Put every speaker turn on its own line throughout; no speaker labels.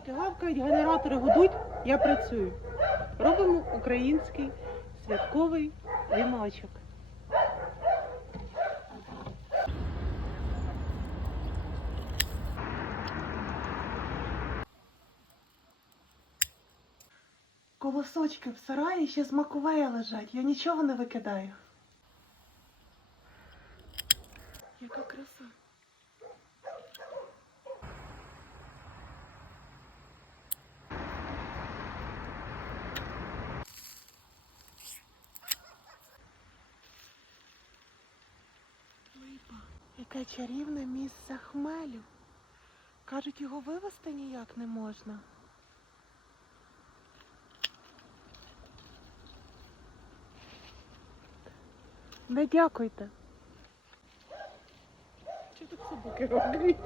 собаки гавкають, генератори гудуть, я працюю. Робимо український святковий віночок. Колосочки в сараї ще з маковея лежать, я нічого не викидаю. Яка краса. Яке чарівне місце хмелю. Кажуть, його вивезти ніяк не можна. Не дякуйте. Що так собаки роблять?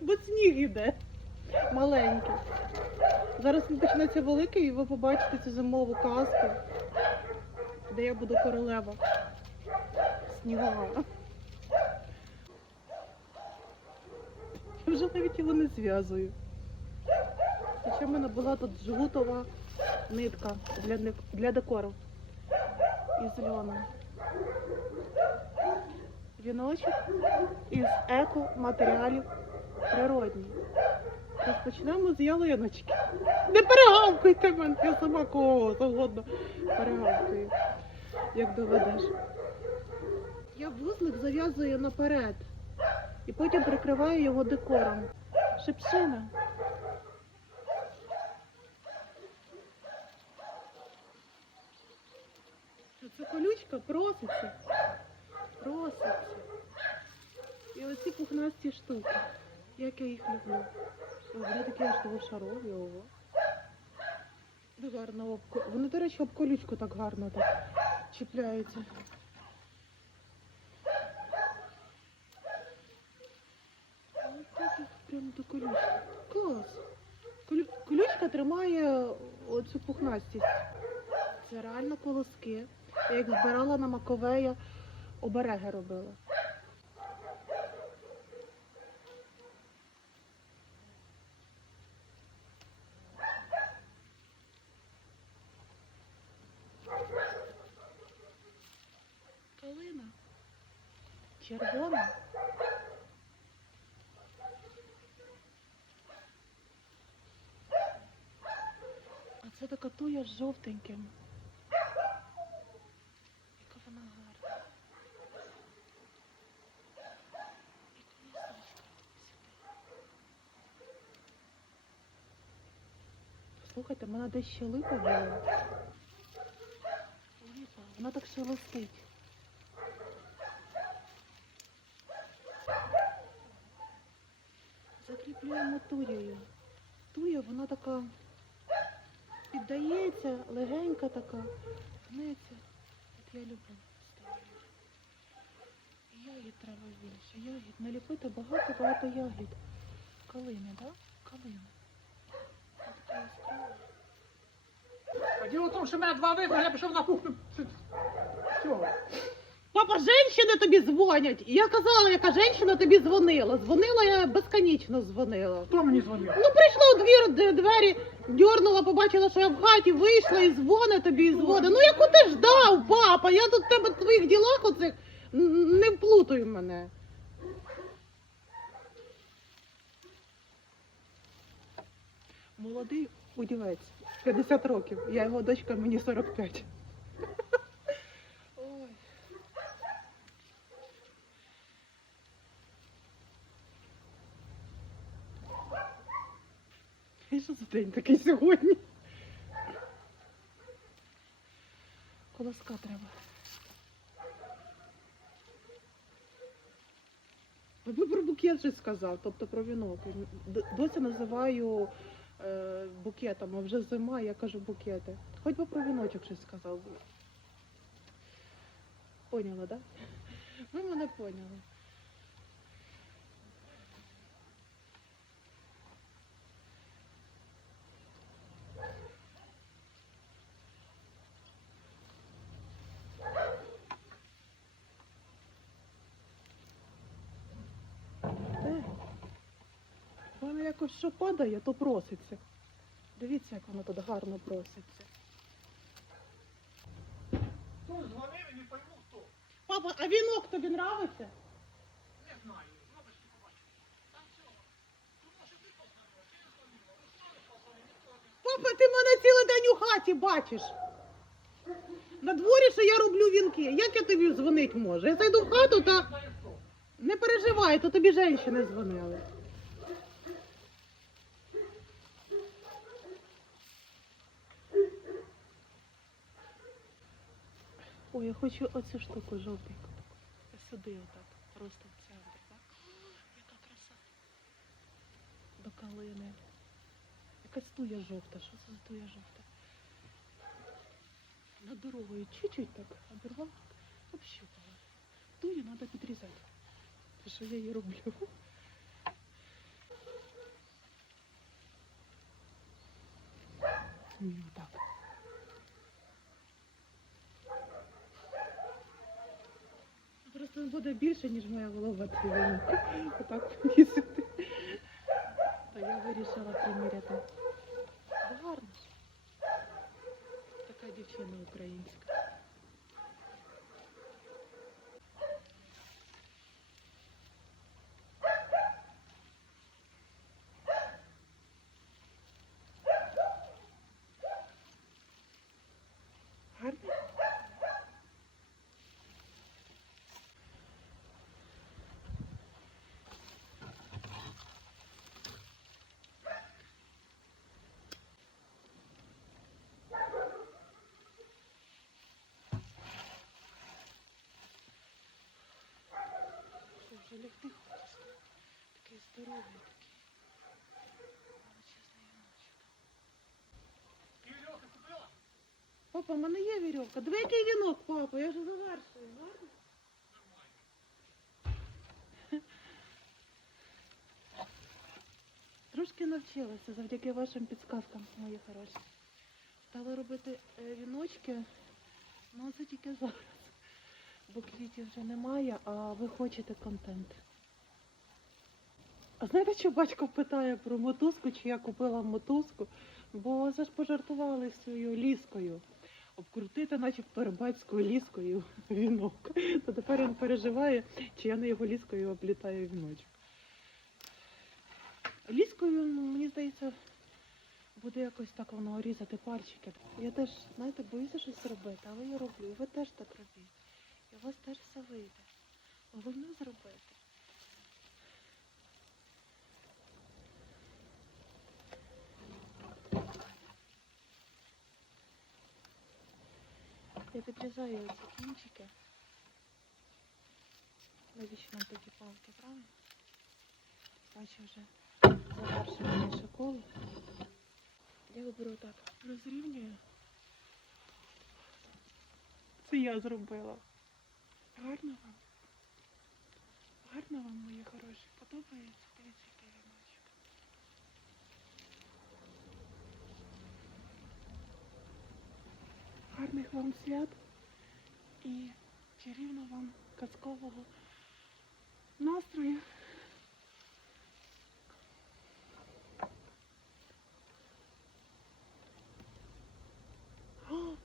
Бо сніг іде. Маленький. Зараз він почнеться великий і ви побачите цю зимову казку, де я буду королева. Снігова. Вже навіть його не зв'язую. Ще в мене була тут жгутова нитка для, для декору із льону. Віночок із еко-матеріалів природні. Розпочнемо з ялиночки. Не перегавкуйте мене, я сама кого завгодно перегавкую, як доведеш. Я вузлик зав'язую наперед і потім прикриваю його декором. Шипшина. Ця колючка проситься. Проситься. І оці пухнасті штуки. Як я їх люблю. Вони такі аж двошарові, ого. Дуже гарно об... ко- Вони, до речі, об колючку так гарно так чіпляються. Ось так їх прямо колючки. Клас. Колю... Колючка тримає оцю пухнастість. Це реально колоски. Я їх збирала на Маковея, обереги робила. Калина. Червона. Це така туя з жовтеньким. Яка вона гарна. Слухайте, в мене десь ще липа була. Липа, вона так шелестить. Закріплюємо туєю. Туя, вона така піддається, легенька така, гнеться. От я люблю ставлю. Ягід треба більше. Ягід. Наліпити багато-багато ягід. Калини, так? Да? Калини.
А діло в тому, що в мене два вибори, я пішов на кухню. Все.
Папа, жінки тобі дзвонять. І я казала, яка жінка тобі дзвонила. Дзвонила я безконечно дзвонила.
Хто мені дзвонив?
Ну, прийшла у двір, д- двері, дьорнула, побачила, що я в хаті, вийшла і дзвони тобі, і дзвони. Ну, яку ти ждав, папа? Я тут в тебе в твоїх ділах оцих не вплутуй мене. Молодий удівець, 50 років. Я його дочка, мені 45. Ой. І що за день такий сьогодні? Колоска треба. Ви про букет щось сказав, тобто про вінок. Досі називаю е, букетами, вже зима, я кажу букети. Хоч би про віночок щось сказав. Поняла, так? Да? Ви мене поняли. Якось що падає, то проситься. Дивіться, як воно тут гарно проситься.
Хто дзвонив і не пойму хто.
Папа, а вінок тобі нравиться?
Не знаю.
Папа, ти мене цілий день у хаті бачиш. На дворі, що я роблю вінки. Як я тобі дзвонити можу? Я зайду в хату та не переживай, то тобі жінки дзвонили. Ой, я хочу оцю штуку жовтеньку. Сюди отак, просто в центр, так? Яка краса. До калини. Якась туя жовта. Що це за туя жовта? Над дорогою чуть-чуть так обірвала, общупала. Тую треба підрізати. Це що я її роблю. І отак. Він буде більше, ніж моя голова цілий. Отак повісити. То я вирішила приміряти. Гарно. Така дівчина українська. Що вже лягти хочеться? Такий здоровий такий. Величезний віночок.
Ти Льоха купила?
Папа, в мене є вірьовка. Диви, який вінок, папа, я вже завершую. Гарно? Трошки навчилася завдяки вашим підсказкам, мої хороші. Стала робити е, віночки, ну це тільки зараз. Бо квітів вже немає, а ви хочете контент. А знаєте, що батько питає про мотузку, чи я купила мотузку? Бо це ж пожартували своєю ліскою. Обкрутити, начебто рибацькою ліскою вінок. То тепер він переживає, чи я не його ліскою облітаю віночок. Ліскою, мені здається, буде якось так воно різати пальчики. Я теж, знаєте, боюся щось робити, але я роблю. Ви теж так робіть. І у вийде. Головне зробити. Я підрізаю ці кінчики. Навіщо нам такі палки, правильно? Бачу вже завершення наше коло. Я оберу так, розрівнюю. Це я зробила. Гарно вам? Гарно вам, мої хороші? Подобається? Дивіться, який. Гарних вам свят і чарівного вам казкового настрою. О,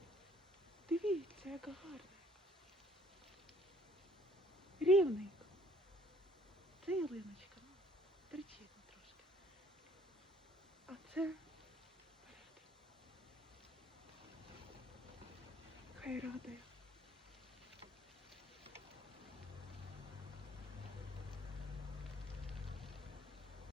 дивіться, яка гарна. Рівненько. Це ялиночка,